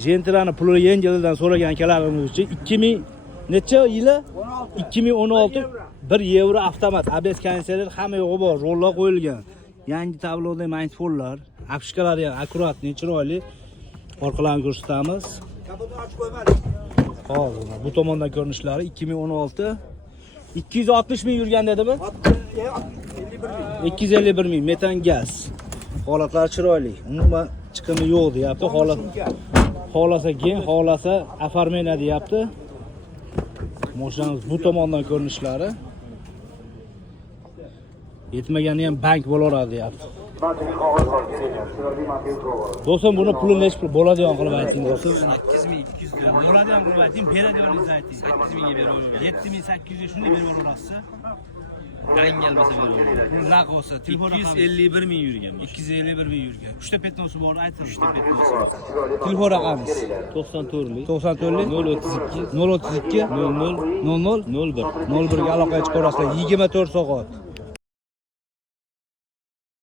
Gentrani puli yengildan so'ragan akalarimiz uchun 2000 necha yili? 2016 1 yevro avtomat, ABS konditsioner hamma yo'g'i bor, rollar qo'yilgan. Yangi tabloda mindfollar, apshkalari ham akkuratli, chiroyli. Orqalarini ko'rsatamiz. Hozir bu tomondan ko'rinishlari 2016 260 ming yurgan dedimi? 251 ming metan gaz. Holatlari chiroyli. Umuman chiqimi yo'q deyapti. Xolasa keng, xolasa оформление deyapti. Mashinamiz bu tomondan ko'rinishlari. Yetmagani ham bank bo'laveradi deyapti. Do'stim buni puli nech pul bo'ladigan qilib ayting do'stim. 8200 ga bo'ladigan qilib ayting, beradiganingizni ayting. 8000 ga beraveramiz. 7800 ga shunday berib yuborasiz. Rang gelmasa beraveramiz. Pul naq bo'lsa, telefon raqami 251 ming yurgan. 251 ming yurgan. 3 ta petnosi bor, ayting. 3 ta petnosi. Telefon raqamingiz 94lik 032 00 00 00 01 01 ga aloqaga chiqarasizlar 24 soat.